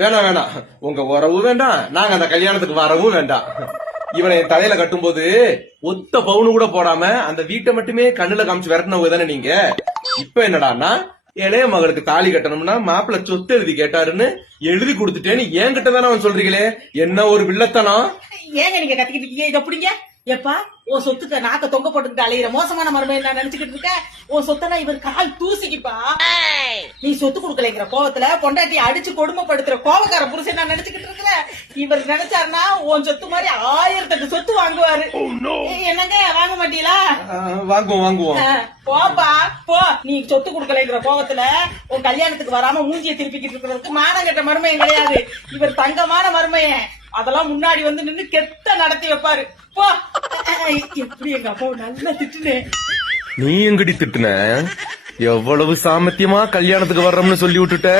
வேணாம் வேணாம், உங்க உறவு வேண்டாம், நாங்க அந்த கல்யாணத்துக்கு வரவும் வேண்டாம். இவனை என் தலையில கட்டும்போது ஒத்த பவுனு கூட போடாம அந்த வீட்டை மட்டுமே கண்ணுல காமிச்சு விரட்டினவங்க தானே நீங்க. இப்ப என்னடான்னா இளைய மகளுக்கு தாலி கட்டணும்னா மாப்பிள்ள சொத்து எழுதி கேட்டாருன்னு எழுதி கொடுத்துட்டேன்னு என்கிட்ட தானே அவன் சொல்றீங்களே, என்ன ஒரு வில்லத்தனம். ஏங்க நீங்க கத்திக்கிட்டு இருக்கீங்க? இத புடிங்க. எப்பா உன் சொத்துக்கு நாக்க தொங்க போட்டுக்கிட்டு அலையிற மோசமான மருமையை நான் நினைச்சுக்கிட்டு இருக்கேன். உன் சொத்தனா இவர் கால் தூசிக்குப்பா. நீ சொத்து கொடுக்கலைங்கிற கோவத்துல பொண்டாட்டி அடிச்சு கொடுமைப்படுத்துற கோவக்கார புருஷன் நான் நினைச்சுக்கிட்டு இருக்கிறேன். இவர் நினைச்சாருன்னா உன் சொத்து மாதிரி 1008 சொத்து வாங்குவாரு. என்னங்க வாங்க மாட்டீங்களா? வாங்குவோம் வாங்குவோம். போப்பா போ. நீ சொத்து கொடுக்கலைங்கிற கோவத்துல உன் கல்யாணத்துக்கு வராம மூஞ்சியை திருப்பிக்கிட்டு இருக்கிறதுக்கு மானம் கெட்ட மருமையும் கிடையாது. இவர் தங்கமான மருமையன். அதெல்லாம் முன்னாடி வந்து நின்னு கெட்ட நடத்தி வைப்பாரு. போ. எப்படி எங்க அப்பா நல்லா திட்டுனேன். நீ எங்கடி திட்டுன? எவ்வளவு சாமர்த்தியமா கல்யாணத்துக்கு வர்றோம்னு சொல்லி விட்டுட்ட.